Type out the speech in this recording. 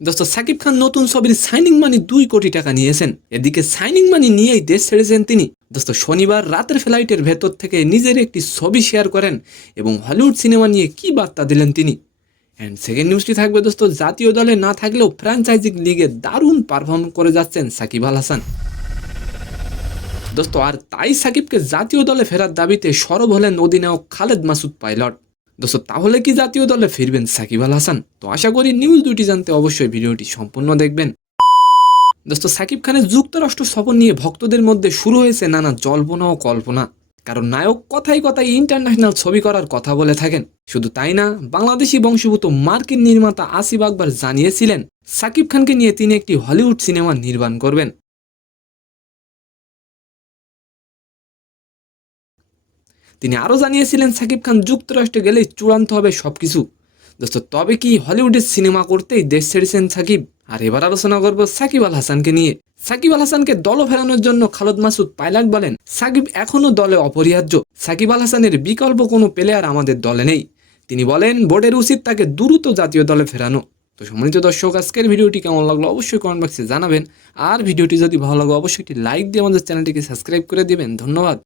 দোস্ত সাকিব খান নতুন ছবির সাইনিং মানি 2 কোটি টাকা নিয়েছেন। এদিকে সাইনিং মানি নিয়েই দেশ ছেড়েছেন তিনি। দোস্ত শনিবার রাতের ফ্লাইটের ভেতর থেকে নিজের একটি ছবি শেয়ার করেন এবং হলিউড সিনেমা নিয়ে কি বার্তা দিলেন তিনি। অ্যান্ড সেকেন্ড নিউজটি থাকবে দোস্ত, জাতীয় দলে না থাকলেও ফ্র্যাঞ্চাইজি লিগে দারুণ পারফর্ম করে যাচ্ছেন সাকিব আল হাসান। দোস্ত আর তাই সাকিবকে জাতীয় দলে ফেরার দাবিতে সরব হলেন অধিনায়ক খালেদ মাসুদ পাইলট। দোস্ত তাহলে কি জাতীয় দলে ফিরবেন সাকিব আল হাসান? তো আশা করি নিউজ দুটি জানতে অবশ্যই ভিডিওটি সম্পূর্ণ দেখবেন। দোস্ত সাকিব খানের যুক্তরাষ্ট্র সফর নিয়ে ভক্তদের মধ্যে শুরু হয়েছে নানা জল্পনা ও কল্পনা। কারণ নায়ক কথায় কথায় ইন্টারন্যাশনাল ছবি করার কথা বলে থাকেন। শুধু তাই না, বাংলাদেশি বংশোদ্ভূত মার্কিন নির্মাতা আসিফ আকবর জানিয়েছিলেন সাকিব খানকে নিয়ে তিনি একটি হলিউড সিনেমা নির্মাণ করবেন। তিনি আরও জানিয়েছিলেন সাকিব খান যুক্তরাষ্ট্রে গেলেই চূড়ান্ত হবে সবকিছু। দোস্ত তবে কি হলিউডের সিনেমা করতেই দেশ ছেড়েছেন সাকিব? আর এবার আলোচনা করব সাকিব আল হাসানকে নিয়ে। সাকিব আল হাসানকে দল ফেরানোর জন্য খালেদ মাসুদ পাইলট বলেন, সাকিব এখনও দলে অপরিহার্য। সাকিব আল হাসানের বিকল্প কোনো প্লেয়ার আমাদের দলে নেই। তিনি বলেন বোর্ডের উচিত তাকে দ্রুত জাতীয় দলে ফেরানো। তো সম্মানিত দর্শক, আজকের ভিডিওটি কেমন লাগলো অবশ্যই কমেন্ট বক্সে জানাবেন। আর ভিডিওটি যদি ভালো লাগে অবশ্যই একটি লাইক দিয়ে আমাদের চ্যানেলটিকে সাবস্ক্রাইব করে দিবেন। ধন্যবাদ।